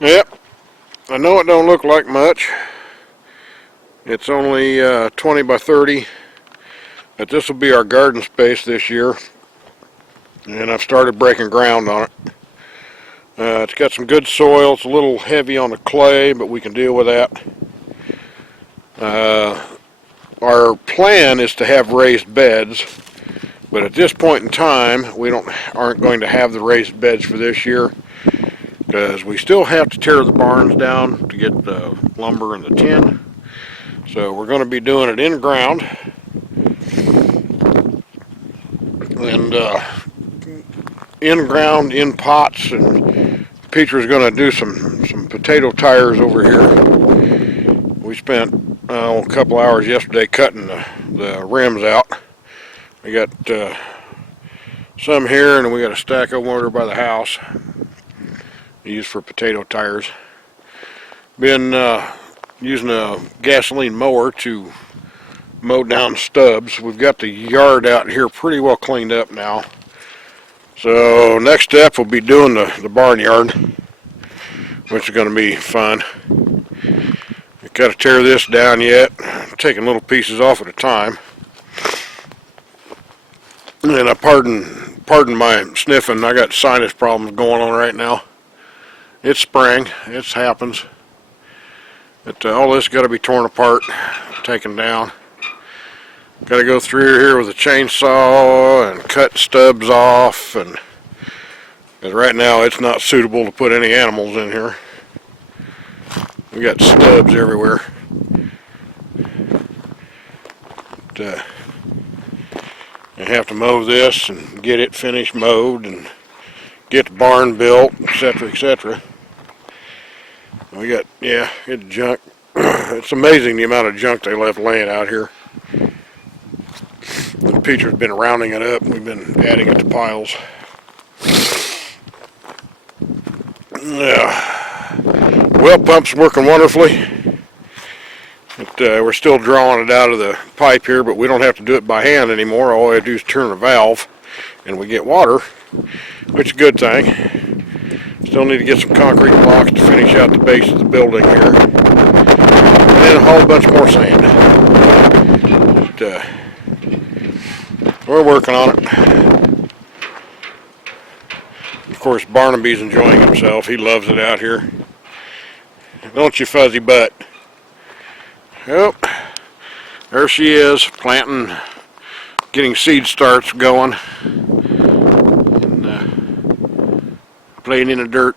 Yep, I know it don't look like much. It's only 20 by 30, but this will be our garden space this year, and I've started breaking ground on it. It's got some good soil. It's a little heavy on the clay, but we can deal with that. Our plan is to have raised beds, but at this point in time, we aren't going to have the raised beds for this year, because we still have to tear the barns down to get the lumber and the tin. So we're going to be doing it in ground, and in ground, in pots, and Peter's going to do some potato tires over here. We spent a couple hours yesterday cutting the rims out. We got some here, and we got a stack over by the house used for potato tires. Been using a gasoline mower to mow down stubs. We've got the yard out here pretty well cleaned up now. So next step will be doing the barnyard, which is going to be fun. Got to tear this down yet. I'm taking little pieces off at a time. And I pardon my sniffing. I got sinus problems going on right now. It's spring. It happens. But all this got to be torn apart, taken down. Got to go through here with a chainsaw and cut stubs off, and because right now it's not suitable to put any animals in here. We got stubs everywhere. But, I have to mow this and get it finished mowed and get the barn built, etc., etc. We got, yeah, it's junk. It's amazing the amount of junk they left laying out here. And Peter's been rounding it up. We've been adding it to piles. Yeah. Well pump's working wonderfully. We're still drawing it out of the pipe here, but we don't have to do it by hand anymore. All we have to do is turn a valve and we get water, which is a good thing. Still need to get some concrete blocks to finish out the base of the building here. And then a whole bunch more sand. But, we're working on it. Of course, Barnaby's enjoying himself. He loves it out here. Don't you, fuzzy butt? Yep. There she is, planting, getting seed starts going, and playing in the dirt.